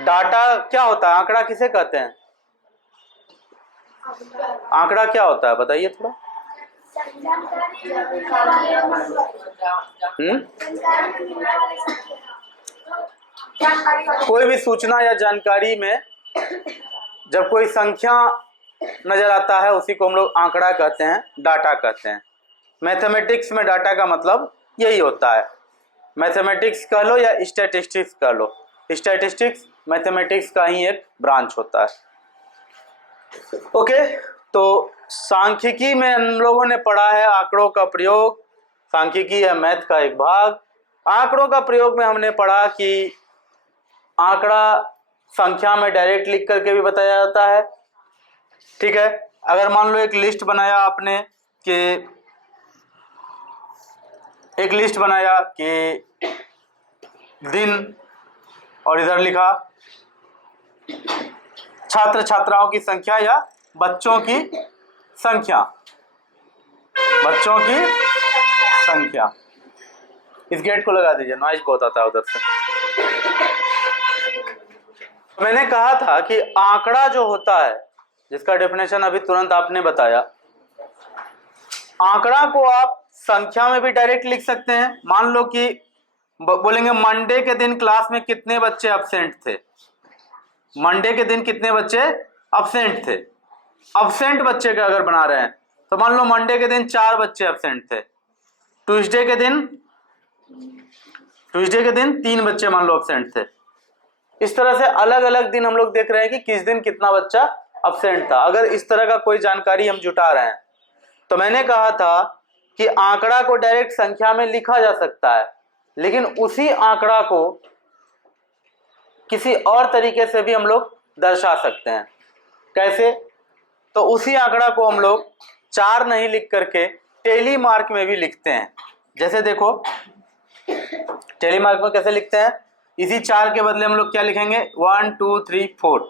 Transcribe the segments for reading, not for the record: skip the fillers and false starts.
Data क्या होता है, आंकड़ा किसे कहते हैं? आंकड़ा क्या होता है बताइए थोड़ा। कोई भी सूचना या जानकारी में जब कोई संख्या नजर आता है उसी को हम लोग आंकड़ा कहते हैं, डाटा कहते हैं। मैथमेटिक्स में डाटा का मतलब यही होता है। मैथमेटिक्स कह लो या स्टैटिस्टिक्स कह लो, स्टैटिस्टिक्स मैथमेटिक्स का ही एक ब्रांच होता है। ओके, तो सांख्यिकी में हम लोगों ने पढ़ा है आंकड़ों का प्रयोग। सांख्यिकी है मैथ का एक भाग। आंकड़ों का प्रयोग में हमने पढ़ा कि आंकड़ा संख्या में डायरेक्ट लिख करके भी बताया जाता है। ठीक है, अगर मान लो एक लिस्ट बनाया आपने कि दिन और इधर लिखा छात्र छात्राओं की संख्या या बच्चों की संख्या, इस गेट को लगा दीजिए, नॉइज बहुत आता है उधर से। मैंने कहा था कि आंकड़ा जो होता है, जिसका डेफिनेशन अभी तुरंत आपने बताया, आंकड़ा को आप संख्या में भी डायरेक्ट लिख सकते हैं। मान लो कि बोलेंगे मंडे के दिन क्लास में कितने बच्चे अब्सेंट थे, मंडे के दिन कितने बच्चे अब्सेंट थे। अब्सेंट बच्चे का अगर बना रहे हैं तो मान लो मंडे के दिन 4 बच्चे अब्सेंट थे, ट्यूसडे के दिन 3 बच्चे मान लो अब्सेंट थे। इस तरह से अलग अलग दिन हम लोग देख रहे हैं कि किस दिन कितना बच्चा अब्सेंट था। अगर इस तरह का कोई जानकारी हम जुटा रहे हैं तो मैंने कहा था कि आंकड़ा को डायरेक्ट संख्या में लिखा जा सकता है, लेकिन उसी आंकड़ा को किसी और तरीके से भी हम लोग दर्शा सकते हैं। कैसे? तो उसी आंकड़ा को हम लोग 4 नहीं लिख करके टेली मार्क में भी लिखते हैं। जैसे देखो टेली मार्क में कैसे लिखते हैं, इसी 4 के बदले हम लोग क्या लिखेंगे 1 2 3 4।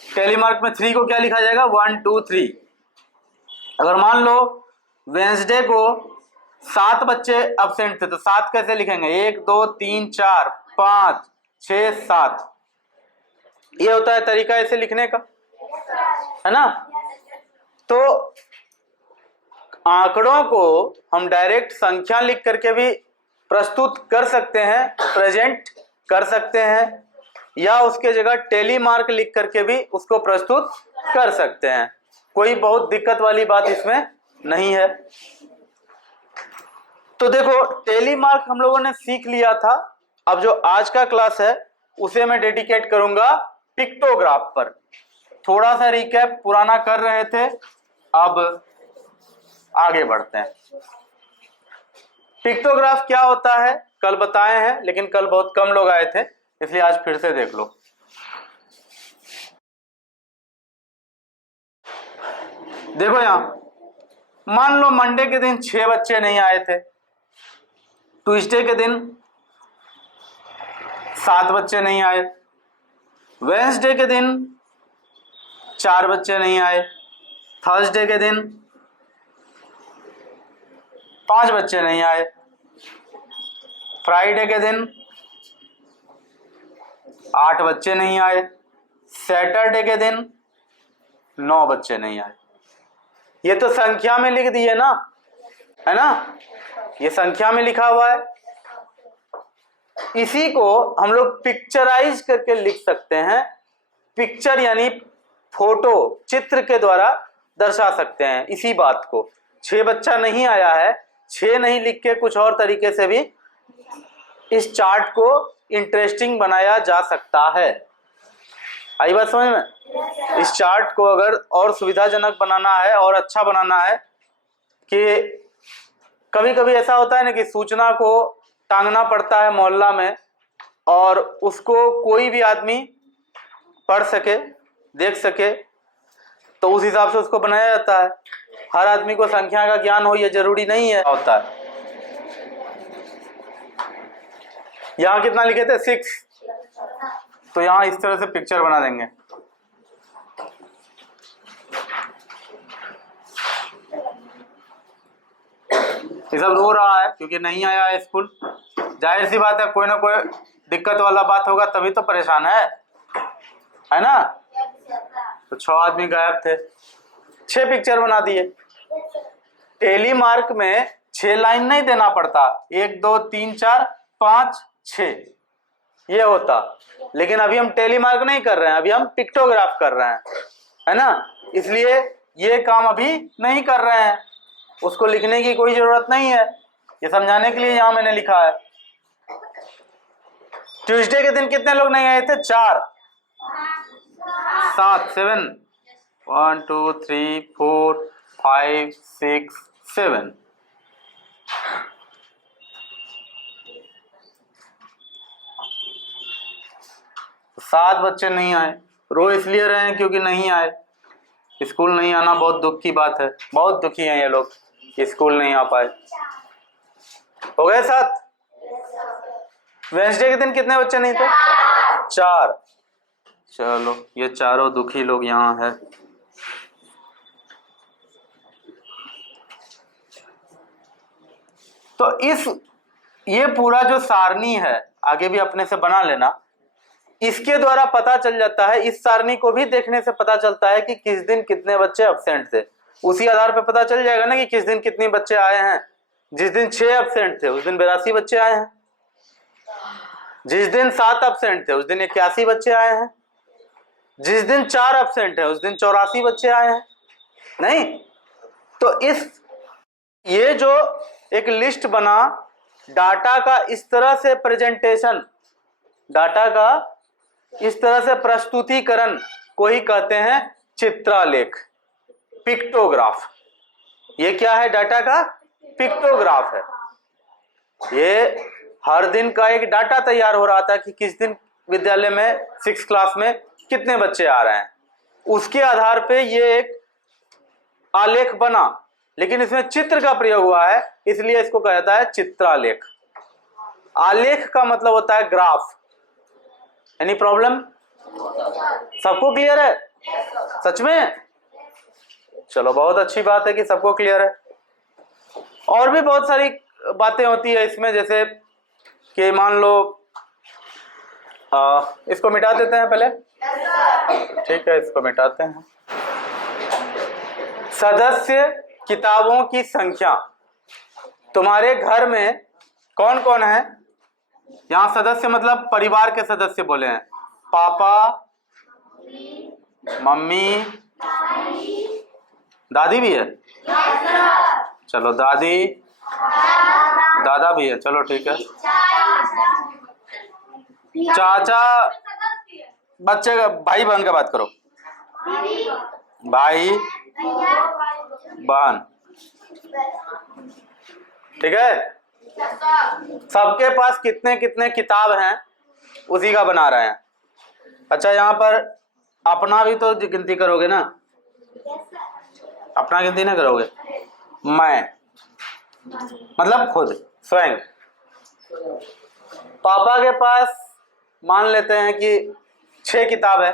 टेली मार्क में 3 को क्या लिखा जाएगा 1 2 3। अगर मान लो वेंसडे को 7 बच्चे अब्सेंट थे तो 7 कैसे लिखेंगे 1 2 3 4 5 6 7। ये होता है तरीका इसे लिखने का, है ना। तो आंकड़ों को हम डायरेक्ट संख्या लिख करके भी प्रस्तुत कर सकते हैं, प्रेजेंट कर सकते हैं, या उसके जगह टेली मार्क लिख करके भी उसको प्रस्तुत कर सकते हैं। कोई बहुत दिक्कत वाली बात इसमें नहीं है। तो देखो टेली मार्क हम लोगों ने सीख लिया था। अब जो आज का क्लास है उसे मैं डेडिकेट करूंगा पिक्टोग्राफ पर। थोड़ा सा रिकैप पुराना कर रहे थे, अब आगे बढ़ते हैं। पिक्टोग्राफ क्या होता है कल बताए हैं, लेकिन कल बहुत कम लोग आए थे इसलिए आज फिर से देख लो। देखो यहां मान लो मंडे के दिन 6 बच्चे नहीं आए थे, ट्यूसडे के दिन 7 बच्चे नहीं आए, वेडनेसडे के दिन 4 बच्चे नहीं आए, थर्सडे के दिन 5 बच्चे नहीं आए, फ्राइडे के दिन 8 बच्चे नहीं आए, सैटरडे के दिन 9 बच्चे नहीं आए। ये तो संख्या में लिख दिए ना, है ना, ये संख्या में लिखा हुआ है। इसी को हम लोग पिक्चराइज करके लिख सकते हैं। पिक्चर यानी फोटो, चित्र के द्वारा दर्शा सकते हैं इसी बात को। 6 बच्चा नहीं आया है, 6 नहीं लिख के कुछ और तरीके से भी इस चार्ट को इंटरेस्टिंग बनाया जा सकता है। आई बात समझ में? इस चार्ट को अगर और सुविधाजनक बनाना है और अच्छा बनाना है, कि कभी कभी ऐसा होता है ना कि सूचना को टांगना पड़ता है मोहल्ला में और उसको कोई भी आदमी पढ़ सके, देख सके, तो उस हिसाब से उसको बनाया जाता है। हर आदमी को संख्या का ज्ञान हो ये जरूरी नहीं है होता है। यहाँ कितना लिखे थे 6, तो यहाँ इस तरह से पिक्चर बना देंगे। ये सब रो रहा है क्योंकि नहीं आया है स्कूल। जाहिर सी बात है कोई ना कोई दिक्कत वाला बात होगा तभी तो परेशान है। है ना। तो 6 आदमी गायब थे, 6 पिक्चर बना दिए। टेलीमार्क में 6 लाइन नहीं देना पड़ता, 1 2 3 4 5 6 ये होता, लेकिन अभी हम टेलीमार्क नहीं कर रहे हैं, अभी हम पिक्टोग्राफ कर रहे हैं, है ना। इसलिए ये काम अभी नहीं कर रहे हैं, उसको लिखने की कोई जरूरत नहीं है, ये समझाने के लिए यहां मैंने लिखा है। ट्यूसडे के दिन कितने लोग नहीं आए थे? 4 7 7 1 2 3 4 5 6 7 7 बच्चे नहीं आए। रो इसलिए रहे हैं क्योंकि नहीं आए। स्कूल नहीं आना बहुत दुख की बात है, बहुत दुखी हैं ये लोग कि स्कूल नहीं आ पाए। हो गए 7। वेडनेसडे के दिन कितने बच्चे नहीं थे? 4। चलो ये चारों दुखी लोग यहाँ है। तो ये पूरा जो सारणी है, आगे भी अपने से बना लेना, इसके द्वारा पता चल जाता है, इस सारणी को भी देखने से पता चलता है कि किस दिन कितने बच्चे एब्सेंट थे। उसी आधार पे पता चल जाएगा ना कि किस दिन कितने बच्चे आए हैं। जिस दिन 6 एब्सेंट थे उस दिन 82 बच्चे आए हैं, जिस दिन 7 एब्सेंट थे उस दिन 81 बच्चे आए हैं, जिस दिन 4 एब्सेंट है उस दिन 84 बच्चे आए हैं। नहीं तो ये जो एक लिस्ट बना डाटा का, इस तरह से प्रेजेंटेशन, डाटा का इस तरह से प्रस्तुतिकरण को ही कहते हैं चित्रालेख, पिक्टोग्राफ। ये क्या है? डाटा का पिक्टोग्राफ है। ये हर दिन का एक डाटा तैयार हो रहा था कि किस दिन विद्यालय में 6th क्लास में कितने बच्चे आ रहे हैं, उसके आधार पे ये एक आलेख बना, लेकिन इसमें चित्र का प्रयोग हुआ है इसलिए इसको कहा जाता है चित्रालेख। आलेख का मतलब होता है ग्राफ। Any problem? सबको क्लियर है? सच में? चलो बहुत अच्छी बात है कि सबको क्लियर है। और भी बहुत सारी बातें होती है इसमें, जैसे कि मान लो इसको मिटा देते हैं पहले, ठीक है इसको मिटाते हैं। सदस्य किताबों की संख्या, तुम्हारे घर में कौन कौन है? यहाँ सदस्य मतलब परिवार के सदस्य बोले हैं, पापा, मम्मी, दादी भी है? चलो दादी, दादा भी है, चलो ठीक है। चाचा, बच्चे का भाई बहन का बात करो, भाई बहन, ठीक है। सबके पास कितने कितने किताब हैं उसी का बना रहे हैं। अच्छा यहाँ पर अपना भी तो गिनती करोगे ना? अपना गिनती ना करोगे? मैं मतलब खुद स्वयं। पापा के पास मान लेते हैं कि 6 किताब है,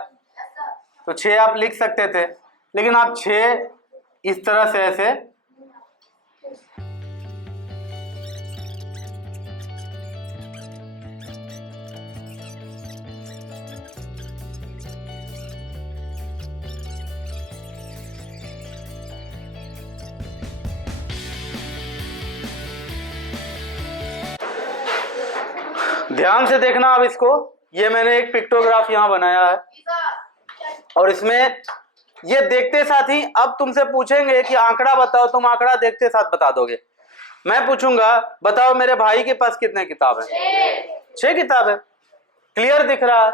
तो 6 आप लिख सकते थे, लेकिन आप 6 इस तरह से ऐसे ध्यान से देखना। अब इसको, ये मैंने एक पिक्टोग्राफ यहां बनाया है और इसमें ये देखते साथ ही अब तुमसे पूछेंगे कि आंकड़ा बताओ, तुम आंकड़ा देखते साथ बता दोगे। मैं पूछूंगा बताओ मेरे भाई के पास कितने किताब है? 6 किताब है। क्लियर दिख रहा है?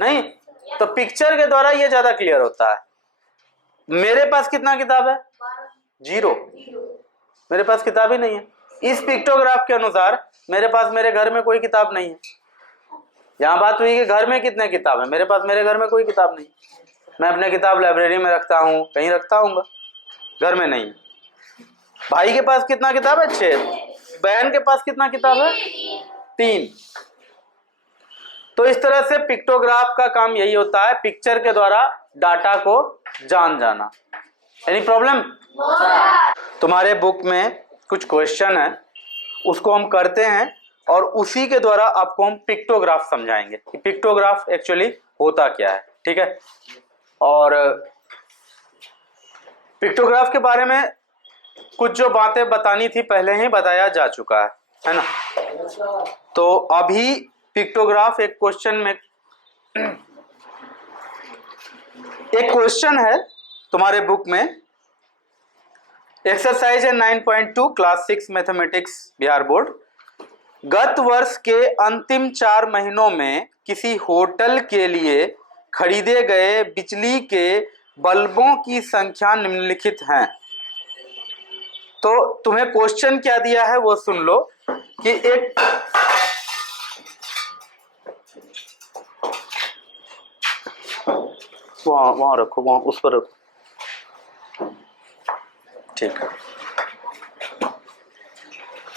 नहीं तो पिक्चर के द्वारा ये ज्यादा क्लियर होता है। मेरे पास कितना किताब है? 0। मेरे पास किताब ही नहीं है। इस पिक्टोग्राफ के अनुसार मेरे पास मेरे घर में कोई किताब नहीं है। यहाँ बात हुई कि घर में कितने किताब है, मेरे पास मेरे घर में कोई किताब नहीं। मैं अपने किताब लाइब्रेरी में रखता हूँ, कहीं रखता हूँ, घर में नहीं। भाई के पास कितना किताब है? 6। बहन के पास कितना किताब है? 3। तो इस तरह से पिक्टोग्राफ का काम यही होता है, पिक्चर के द्वारा डाटा को जान जाना। Any problem? तुम्हारे बुक में कुछ क्वेश्चन है, उसको हम करते हैं और उसी के द्वारा आपको हम पिक्टोग्राफ समझाएंगे कि पिक्टोग्राफ एक्चुअली होता क्या है। ठीक है। और पिक्टोग्राफ के बारे में कुछ जो बातें बतानी थी पहले ही बताया जा चुका है ना। तो अभी पिक्टोग्राफ एक क्वेश्चन में एक क्वेश्चन है तुम्हारे बुक में, एक्सरसाइज है 9.2 क्लास 6 मैथमेटिक्स बिहार बोर्ड। गत वर्ष के अंतिम 4 महीनों में किसी होटल के लिए खरीदे गए बिजली के बल्बों की संख्या निम्नलिखित हैं। तो तुम्हें क्वेश्चन क्या दिया है वो सुन लो कि एक वहां रखो, वहां उस पर रखो, ठीक है।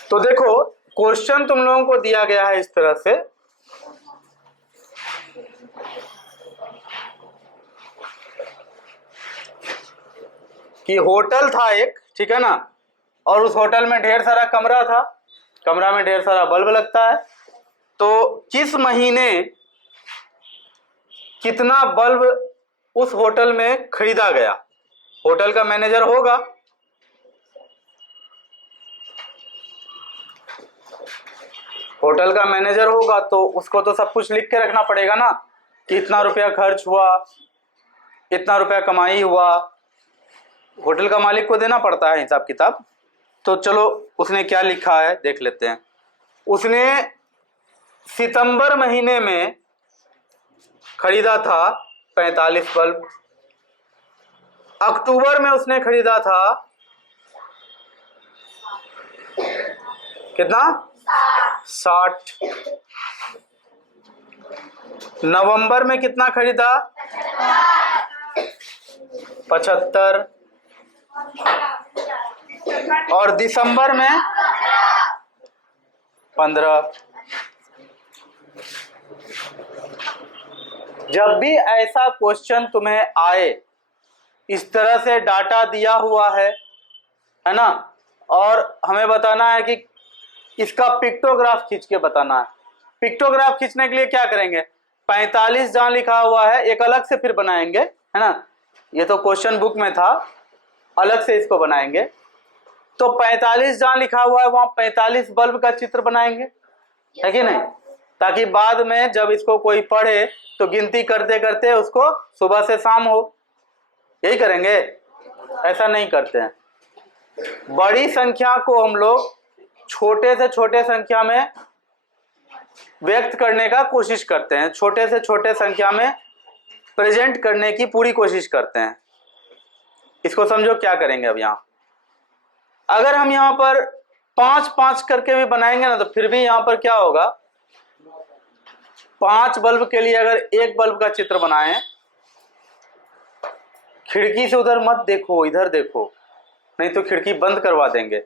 तो देखो क्वेश्चन तुम लोगों को दिया गया है इस तरह से, कि होटल था एक, ठीक है ना, और उस होटल में ढेर सारा कमरा था, कमरा में ढेर सारा बल्ब लगता है। तो किस महीने कितना बल्ब उस होटल में खरीदा गया? होटल का मैनेजर होगा, होटल का मैनेजर होगा तो उसको तो सब कुछ लिख के रखना पड़ेगा ना कि इतना रुपया खर्च हुआ, इतना रुपया कमाई हुआ, होटल का मालिक को देना पड़ता है हिसाब किताब। तो चलो उसने क्या लिखा है देख लेते हैं। उसने सितंबर महीने में खरीदा था 45 बल्ब, अक्टूबर में उसने खरीदा था कितना, 60, नवंबर में कितना खरीदा, 75, और दिसंबर में 15। जब भी ऐसा क्वेश्चन तुम्हें आए, इस तरह से डाटा दिया हुआ है ना, और हमें बताना है कि इसका पिक्टोग्राफ खींच के बताना है। पिक्टोग्राफ खींचने के लिए क्या करेंगे, 45 जहां लिखा हुआ है एक अलग से फिर बनाएंगे, है ना, ये तो क्वेश्चन बुक में था, अलग से इसको बनाएंगे। तो 45 जहां लिखा हुआ है वहां 45 बल्ब का चित्र बनाएंगे, है कि नहीं, ताकि बाद में जब इसको कोई पढ़े तो गिनती करते करते उसको सुबह से शाम हो। यही करेंगे, ऐसा नहीं करते हैं। बड़ी संख्या को हम लोग छोटे से छोटे संख्या में व्यक्त करने का कोशिश करते हैं, छोटे से छोटे संख्या में प्रेजेंट करने की पूरी कोशिश करते हैं। इसको समझो क्या करेंगे। अब यहाँ अगर हम यहाँ पर 5-5 करके भी बनाएंगे ना तो फिर भी यहाँ पर क्या होगा, 5 बल्ब के लिए अगर एक बल्ब का चित्र बनाएं, खिड़की से उधर मत देखो, इधर देखो, नहीं तो खिड़की बंद करवा देंगे,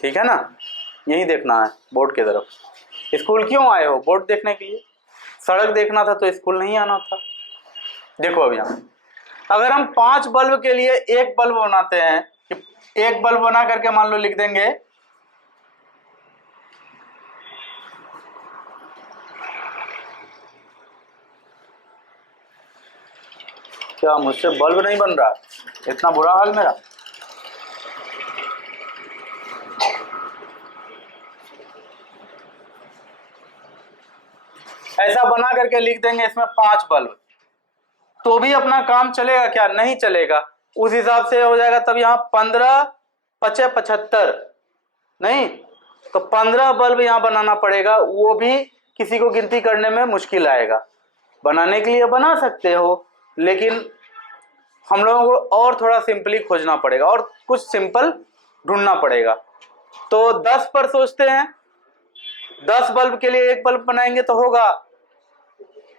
ठीक है ना, यही देखना है बोर्ड की तरफ। स्कूल क्यों आए हो, बोर्ड देखने के लिए? सड़क देखना था तो स्कूल नहीं आना था। देखो अब यहाँ अगर हम 5 बल्ब के लिए एक बल्ब बनाते हैं, एक बल्ब बना करके मान लो लिख देंगे क्या मुझसे बल्ब नहीं बन रहा, इतना बुरा हाल मेरा। ऐसा बना करके लिख देंगे इसमें 5 बल्ब, तो भी अपना काम चलेगा क्या? नहीं चलेगा। उस हिसाब से हो जाएगा तब यहाँ 15 × 5 = 75, नहीं तो 15 बल्ब यहाँ बनाना पड़ेगा, वो भी किसी को गिनती करने में मुश्किल आएगा। बनाने के लिए बना सकते हो, लेकिन हम लोगों को और थोड़ा सिंपली खोजना पड़ेगा और कुछ सिंपल ढूंढना पड़ेगा। तो 10 पर सोचते हैं, 10 बल्ब के लिए एक बल्ब बनाएंगे तो होगा?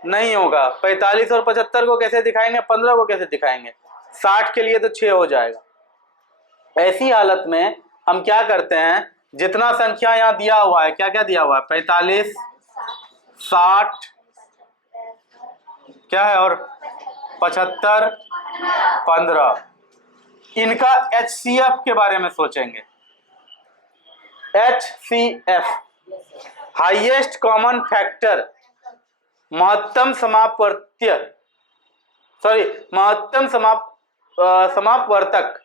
नहीं होगा। 45 और 75 को कैसे दिखाएंगे, 15 को कैसे दिखाएंगे? 60 के लिए तो 6 हो जाएगा। ऐसी हालत में हम क्या करते हैं, जितना संख्या यहाँ दिया हुआ है, क्या क्या दिया हुआ है, 45, 60, क्या है, और 75, 15, इनका HCF के बारे में सोचेंगे। HCF हाईएस्ट कॉमन फैक्टर, महत्तम समापर्त्य सॉरी, महत्तम समापवर्तक,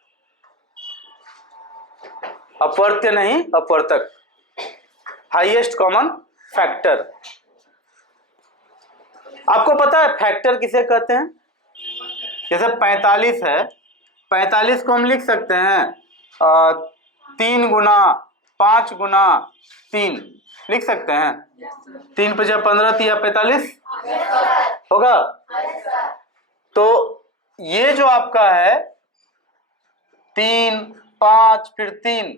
अपवर्त्य नहीं अपवर्तक, हाईएस्ट कॉमन फैक्टर। आपको पता है फैक्टर किसे कहते हैं? जैसे 45 है, 45 को हम लिख सकते हैं 3 गुना 5 गुना 3 लिख सकते हैं। 3 × 15 × 45 होगा। तो ये जो आपका है 3 5 फिर 3,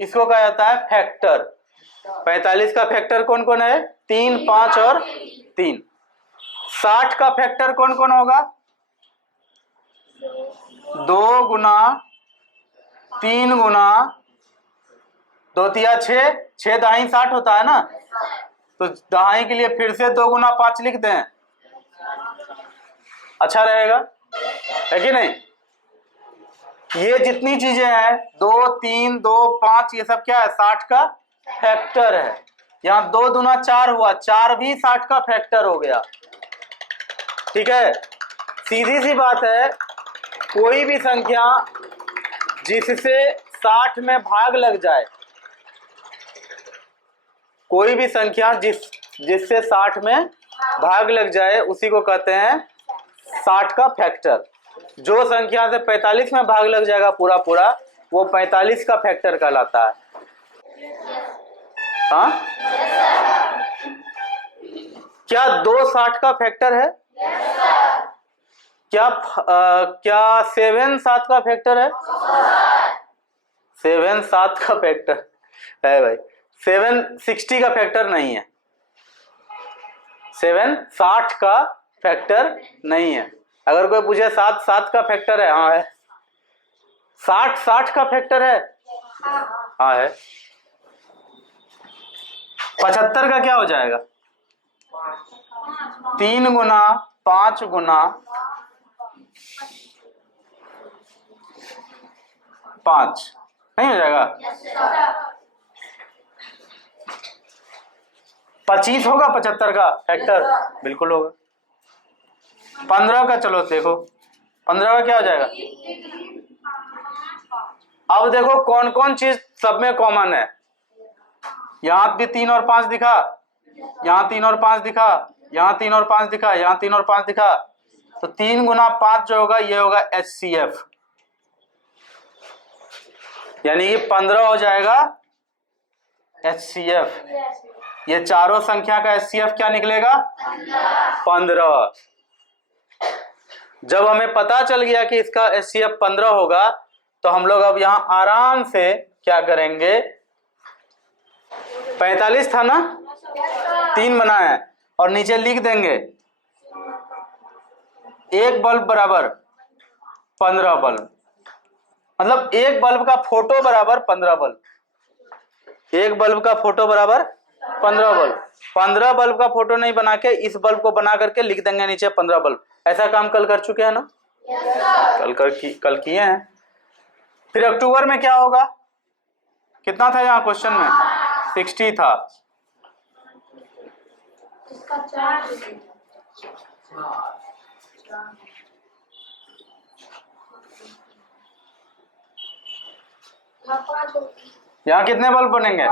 इसको कहा जाता है फैक्टर। 45 का फैक्टर कौन कौन है? 3 5 और 3। 60 का फैक्टर कौन कौन होगा? 2 गुना 3 गुना 2 तिया 6, 6 दहाई 60 होता है ना, तो दहाई के लिए फिर से 2 गुना 5 लिख दें, अच्छा रहेगा, है कि नहीं? ये जितनी चीजें हैं 2 3 2 5, ये सब क्या है? 60 का फैक्टर है। यहाँ 2 दूना 4 हुआ, 4 भी 60 का फैक्टर हो गया। ठीक है, सीधी सी बात है, कोई भी संख्या जिससे 60 में भाग लग जाए, कोई भी संख्या जिससे 60 में भाग लग जाए उसी को कहते हैं 60 का फैक्टर। जो संख्या से 45 में भाग लग जाएगा पूरा पूरा, वो 45 का फैक्टर कहलाता है। हाँ, क्या 2 60 का फैक्टर है? क्या 7 7 का फैक्टर है? 7 7 का फैक्टर है भाई। 7 60 का फैक्टर नहीं है। 7 60 का फैक्टर नहीं है। अगर कोई पूछे 7 7 का फैक्टर है, हाँ है। 60 60 का फैक्टर है, हाँ है। 75 का क्या हो जाएगा? 3 गुना 5 गुना 5 नहीं हो जाएगा? 25 होगा 75 का फैक्टर? बिल्कुल होगा। 15 का चलो देखो, 15 का क्या हो जाएगा? अब देखो कौन कौन चीज सब में कॉमन है। यहाँ भी 3 और 5 दिखा, यहाँ 3 और 5 दिखा, यहाँ 3 और 5 दिखा, यहाँ 3 और 5 दिखा, तो 3 गुना 5 जो होगा ये होगा HCF, यानी कि 15 हो जाएगा HCF। ये चारों संख्या का HCF क्या निकलेगा? 15। जब हमें पता चल गया कि इसका HCF 15 होगा, तो हम लोग अब यहां आराम से क्या करेंगे, 45 था ना, 3 बनाए और नीचे लिख देंगे 1 बल्ब बराबर 15 बल्ब, मतलब 1 बल्ब का फोटो बराबर 15 बल्ब। 1 बल्ब का फोटो बराबर 15 बल्ब। 15 बल्ब का फोटो नहीं बना के इस बल्ब को बना करके लिख देंगे नीचे 15 बल्ब। ऐसा काम कल कर चुके हैं ना? कल किए हैं। फिर अक्टूबर में क्या होगा? कितना था यहाँ क्वेश्चन में? 60 था। यहाँ कितने बल्ब बनेंगे?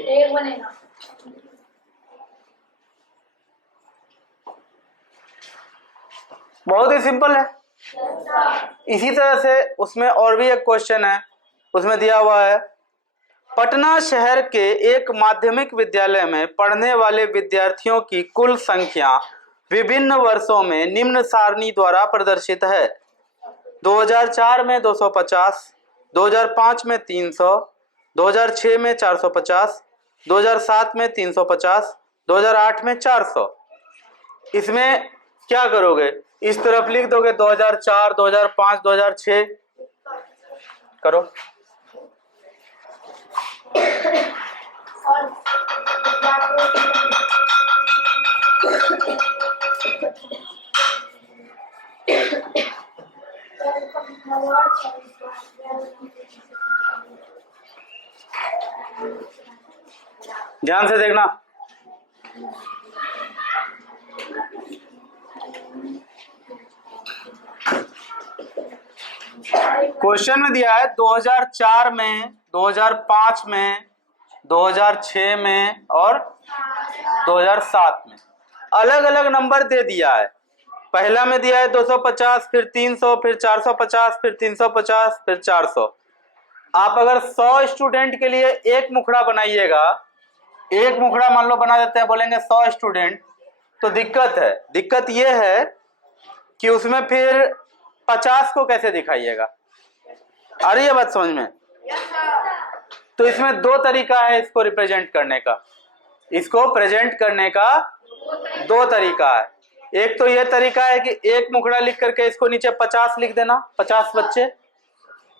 एक बनेगा। बहुत ही सिंपल है। इसी तरह से उसमें और भी एक क्वेश्चन है, उसमें दिया हुआ है पटना शहर के एक माध्यमिक विद्यालय में पढ़ने वाले विद्यार्थियों की कुल संख्या विभिन्न वर्षों में निम्न सारणी द्वारा प्रदर्शित है। 2004 में 250, 2005 में 300, 2006 में 450, 2007 में 350, 2008 में 400। इसमें क्या करोगे? इस तरफ लिख दोगे 2004, 2005, 2006 करो। और ध्यान से देखना। क्वेश्चन में दिया है 2004 में, 2005 में, 2006 में और 2007 में अलग अलग नंबर दे दिया है। पहला में दिया है 250, फिर 300, फिर 450, फिर 350, फिर 400। आप अगर 100 स्टूडेंट के लिए एक मुखड़ा बनाइएगा, एक मुखड़ा मान लो बना देते हैं, बोलेंगे 100 स्टूडेंट, तो दिक्कत है। दिक्कत ये है कि उसमें फिर 50 को कैसे दिखाइएगा। आ रही है बात समझ में? तो इसमें दो तरीका है इसको रिप्रेजेंट करने का। इसको प्रेजेंट करने का दो तरीका है। एक तो ये तरीका है कि एक मुखड़ा लिख करके इसको नीचे 50 लिख देना, 50 बच्चे,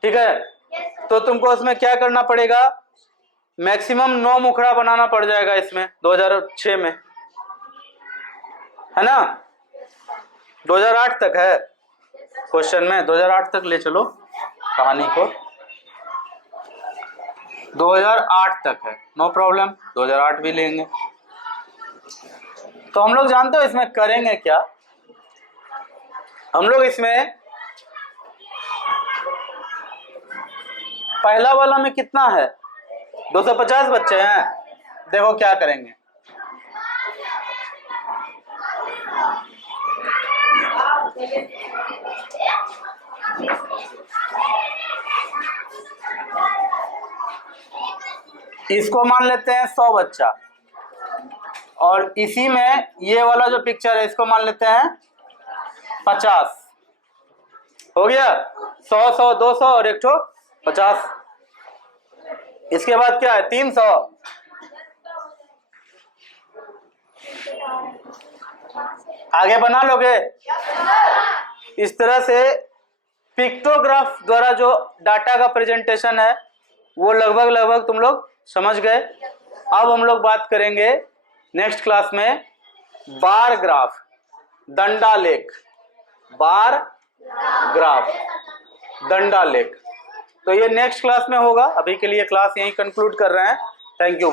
ठीक है। तो तुमको उसमें क्या करना पड़ेगा, मैक्सिमम 9 मुखड़ा बनाना पड़ जाएगा इसमें 2006 में, है ना। 2008 तक है क्वेश्चन में, 2008 तक ले चलो कहानी को, 2008 तक है, नो प्रॉब्लम, 2008 भी लेंगे। तो हम लोग जानते हो इसमें करेंगे क्या, हम लोग इसमें पहला वाला में कितना है, 250 बच्चे हैं। देखो क्या करेंगे, इसको मान लेते हैं 100 बच्चा, और इसी में ये वाला जो पिक्चर है इसको मान लेते हैं 50। हो गया 100 100 200 और 150। इसके बाद क्या है 300। आगे बना लोगे। इस तरह से पिक्टोग्राफ द्वारा जो डाटा का प्रेजेंटेशन है वो लगभग तुम लोग समझ गए। अब हम लोग बात करेंगे नेक्स्ट क्लास में बार ग्राफ, डंडा लेख, बार ग्राफ, डंडा लेख। तो ये नेक्स्ट क्लास में होगा। अभी के लिए क्लास यहीं कंक्लूड कर रहे हैं। Thank you.